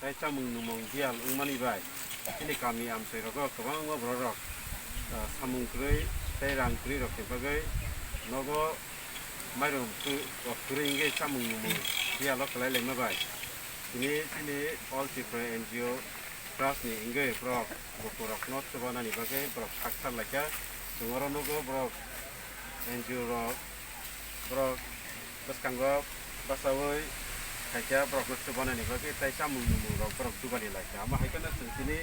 tai chamung numong dial ungmani bai ini kami amsai rogo kobang borok samung krei tai rang krei rok kebagai nogo mairung krei nge chamung numong dial lo kelai lema bai ini all Tripura NGO pras ni inge borok borok not sebana ni bagai borok aksar laka sungoro nogo borok NGO borok baskanggo basawoi kayak borok not sebana ni bagai tai chamung numong borok dubani laka ama haikana sini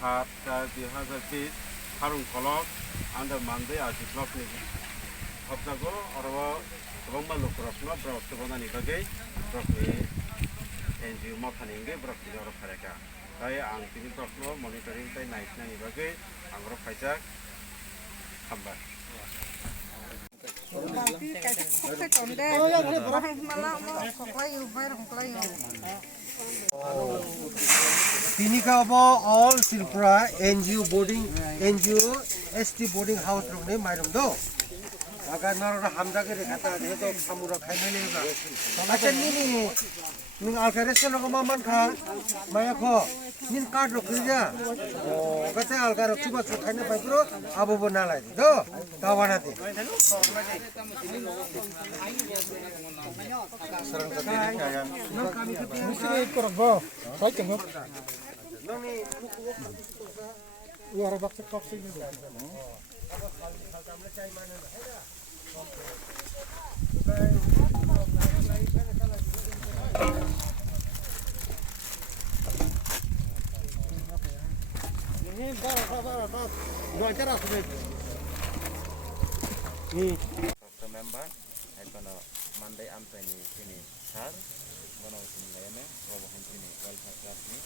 hat 2020 harung kolok anda mande aji blok ni hopnago orwa kobang maluk borok sebana ni bagai borok ni NGO mau paninge borok ni orang mereka. Saya ang tini borok monitoring saya naik nani bagai angro pajak hamba. Tini ka bo all Tripura NGO ST boarding house rong ne mairung do. Agar nara hamda ke kata dia tu samura khaimele ba. Macam ni ning alkares no maman kha maya kho nin card ro khija. Oh kate alkar chuba chu khaine pai pro abo bana lai do tawana ti. Sarang kate ni kaya. Nam kami ke musri korok bo. Sai tengok. Nang ni luar Bakjakha sing ni. Remember, I gonna Monday am sini sar, gonna sini lene, bawa sini welfare class ni,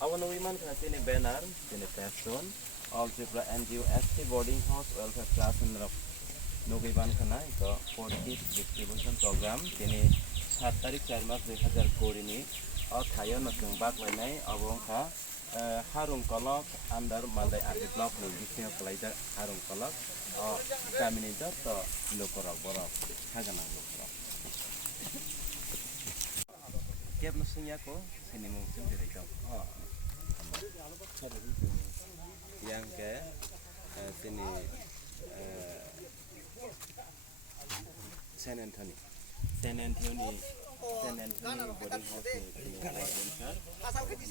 awan wiman kan sini banner, sini person, all Tripura NGO ST boarding house welfare class in rap, nugiban kana itu 40 distribution program, sini 7 tarik 4 Mac 2020 ini, और थायो नखुं बाक वैनाय अबंखा हारुं कलक अंडर मालदाय आदि ब्लक नि बिथिङाव कलायजा हारुं कलक गामिनि जत लोकरक बरक हागना लोकरक केब नसुङयाको सिनि मुंसिम जेरै दं yang ke sini San Antonio boarding house ni